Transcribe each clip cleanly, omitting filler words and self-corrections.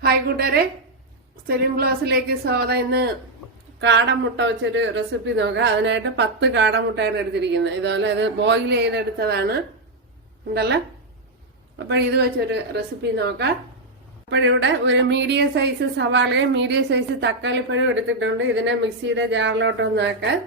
Hi കൂട്ടുകാരെ, സെലിം ബ്ലോസിലേക്ക് സ്വാഗതം. ഇന്ന് കാടമുട്ട വെച്ചൊരു റെസിപ്പി നോക്കാം. അതിനായിട്ട് 10 കാടമുട്ടയാണ് എടുത്തിരിക്കുന്നത്. ഇതുപോലെ ഇത് ബോയിൽ ചെയ്തെടുത്തതാണ് ഉണ്ടല്ലോ. അപ്പോൾ ഇത് വെച്ചൊരു റെസിപ്പി നോക്കാം. അപ്പോഴിവിടെ ഒരു മീഡിയം സൈസ് സവാളയും മീഡിയം സൈസ് തക്കാളിപ്പഴവും എടുത്തിട്ടുണ്ട്. ഇതിനെ മിക്സിയുടെ ജാറിലോട്ടൊന്ന് ആക്കാം.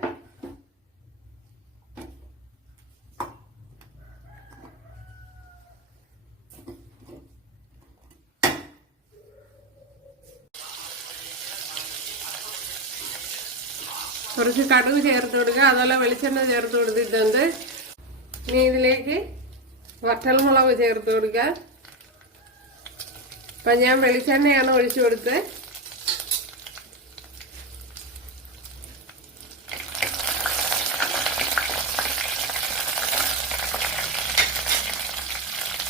കുറച്ച് കടുക് ചേർത്ത് കൊടുക്കുക, അതുപോലെ വെളിച്ചെണ്ണ ചേർത്ത് കൊടുത്തിട്ടുണ്ട്. ഇനി ഇതിലേക്ക് വറ്റൽമുളക് ചേർത്ത് കൊടുക്കുക. അപ്പം ഞാൻ വെളിച്ചെണ്ണയാണ് ഒഴിച്ചു കൊടുത്തത്.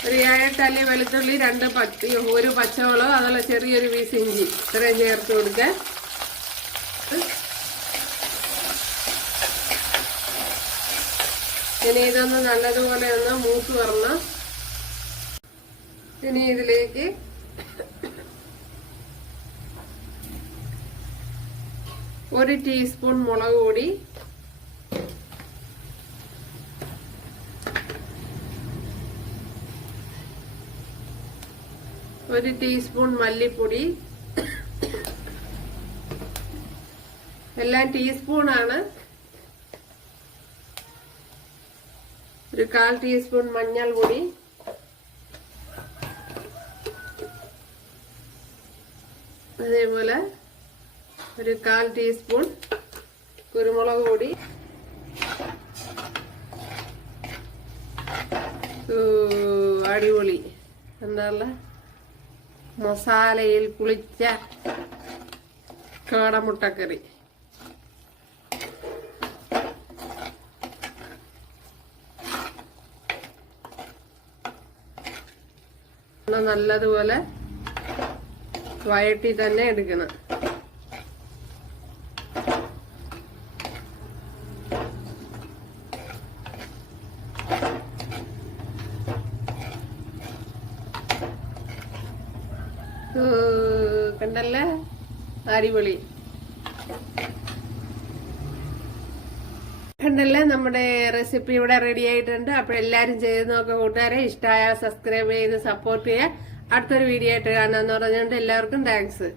ഒരു 7 അല്ലി വെളുത്തുള്ളി, 1 പച്ചമുളക്, അതുപോലെ ചെറിയൊരു പീസ് ഇഞ്ചി ഇത്രയും ചേർത്ത് കൊടുക്കുക. ഇനി ഇതൊന്ന് നല്ലതുപോലെ ഒന്ന് മൂത്ത് വരണം. ഇനി ഇതിലേക്ക് ഒരു ടീസ്പൂൺ മുളക് പൊടി, ഒരു ടീസ്പൂൺ മല്ലിപ്പൊടി, എല്ലാം ടീസ്പൂണാണ്. ഒരു 1/4 ടീസ്പൂൺ മഞ്ഞൾ പൊടി, അതേപോലെ ഒരു 1/4 ടീസ്പൂൺ കുരുമുളക് പൊടി, അടിപൊളി എന്താ മസാലയിൽ കുളിച്ച കാടമുട്ടക്കറി. നല്ലതുപോലെ വഴറ്റി തന്നെ എടുക്കണം. കണ്ടല്ലേ, അടിപൊളി കണ്ടല്ലേ. നമ്മുടെ റെസിപ്പി ഇവിടെ റെഡി ആയിട്ടുണ്ട്. അപ്പൊ എല്ലാരും ചെയ്ത് നോക്കുക കൂട്ടുകാരെ. ഇഷ്ടമായ സബ്സ്ക്രൈബ് ചെയ്ത് സപ്പോർട്ട് ചെയ്യുക. അടുത്തൊരു വീഡിയോ ആയിട്ട് കാണാന്ന് പറഞ്ഞുകൊണ്ട് എല്ലാവർക്കും താങ്ക്സ്.